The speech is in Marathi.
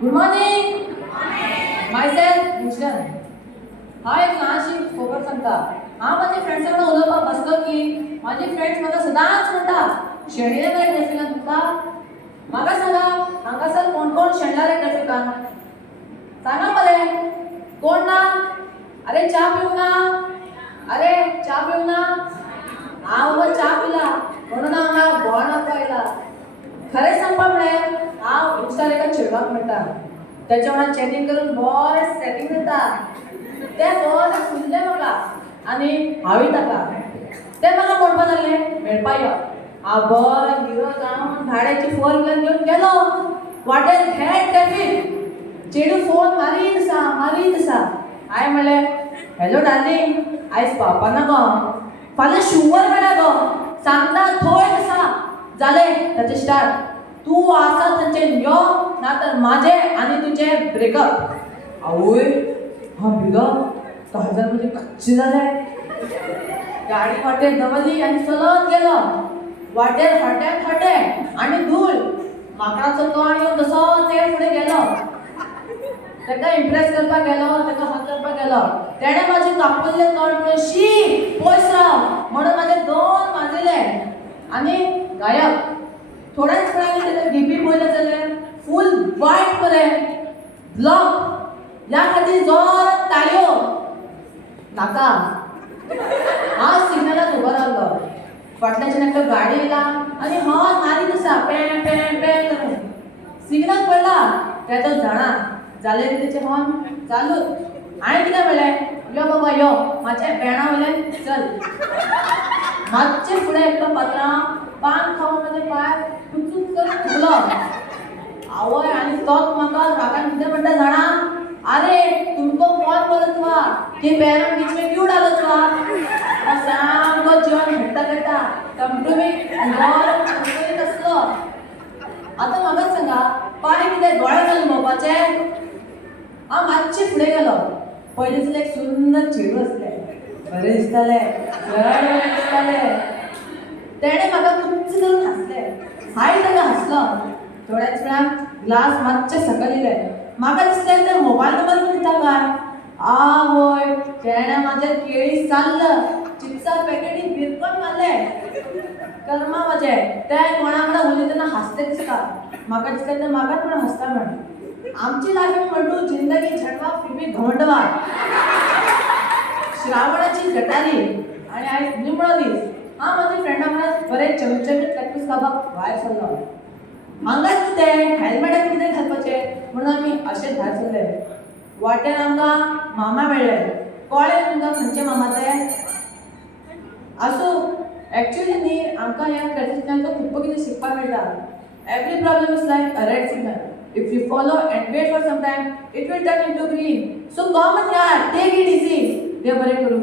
Good morning. मायसेल्फ भूषण. हा एक ल्हानशी खबर सांगता. हांव माझ्या फ्रेंड्सा कडेन उलोवपाक बसलो की माझे फ्रेंड्स म्हाका सदांच म्हणटा शेणिल्ले काय ट्रॅफिकान तुमकां. म्हाका सांगा हांगासर कोण कोण शेणला रे ट्रॅफिकान. सांगा मरे कोण ना. अरे च्या पिवंक ना. अरे च्या पिवंक ना. हांव च्या पिला म्हणून हांगा भोंवण मारपाक आयला. खरें सांगपा म्हळ्यार हांव इंस्टाग्रामार चिडवाक म्हणटा. त्याच्या वांगडा चॅटिंग करून बरें सेटिंग करता. ते बरें फुल्ले म्हाका आनी हांवें ताका. ते म्हाका म्हणपाक लागले मेळपा यो. हांव बरो हिरो जावन भाड्याची 4 व्हिलर घेवन गेलो. वाटेर हें ट्रॅफिक. चेडू फोन मारीत आसा. हांवें म्हणलें हॅलो डार्लिंग आयज पावपा ना गो. फाल्यां शुवर मेळ्ळा गो. सांगता थंय आसा. जालें ताचें स्टार्ट. तूं आसा थंयच्यान यो नातर म्हाजें आनी तुजें ब्रेकअप. आवय हांव भिलो. काळजान म्हजें कच्चें जालें. गाडी वाटेर दवरली आनी चलत गेलो. वाटेर हटे आनी धूळ. माकडाचो तोंड येवन तसो ते फुडें गेलो. ताका इम्प्रेस करपाक गेलो. ताका हग करपाक गेलो. तेणें म्हाजें कापुल्लें तोंड पळोवन शी पयस राव म्हणून म्हाजे 2 मारिले आनी गायब. थोड्याच वेळान ताका डीपी पळयलें जाल्यार फूल वायट मरे. ब्लॉक. ह्या खातीर जोरात ताळयो. नाका. हांव सिग्नलाक उबो रावलो. फाटल्याच्यान एकलो गाडी येयला आनी हॉर्न मारीत आसा पें पें पें करून. सिग्नल पडला तेचो जाणा. जालें न्ही तेचें हॉर्न चालूच. हांवें कितें म्हणलें यो बाबा यो मातशें बेणा वयल्यान चल. मातशें फुडें एकलो पात्रांव पान खावन म्हजे पांय पुचूक करून थुकलो. आवय आनी तोच म्हाका रागान कितें म्हणटा जाणा. अरे तुमको कौन बोलत हुआ कि पैरों बीच में क्यों डालत हुआ. सामको जीवन घट्टा घट्टा टमटुमी बरो कसलो. आतां म्हाकाच सांगा पांय कितें दोळे घालून भोंवपाचे. हांव मातशें फुडें गेलो. पयलीं जाल्यार एक सुंदर चेडूं आसलें. बरें दिसतालें. बरें दिसतालें. तेणें म्हाका कुच्च करून हांसलें. हांवें ताका हांसलो. थोड्याच वेळान ग्लास मातशें सकयल येयलें. म्हाका दिसलें तें मोबायल नंबर बी दिता काय. आवय तेणें म्हाजें केळी सारलं. चिप्सा पॅकेटी भिरकोन मारले. कर्मा म्हाजें. ते कोणा वांगडा उलयतना हांसलें दिसता. म्हाका दिसलें तें म्हाकाच म्हणून हांसता म्हण. आमची लायफ म्हणटू जिंदगी झडवा फिर भी घमंडवा. श्रावणाची गटारी आनी आयज निमणो दीस. हांव म्हाज्या फ्रेंडा वांगडा बरें चमचमीत प्रॅक्टीस करपाक भायर सरलो. हांगाच कितें हेल्मेटाक कितें घालपाचें म्हणून आमी अशें भायर सरले. वाटेर आमकां मामा मेळ्ळे. कळ्ळें तुमकां खंयचे मामा ते. आसूं एक्चुअली न्ही आमकां ह्या ट्रॅफिकांतलो खूब कितें शिकपाक मेळटा. Every problem is like a red signal. If you follow and wait for some time, it will turn into green. So come on yaar, take it easy. देव बरें करूं.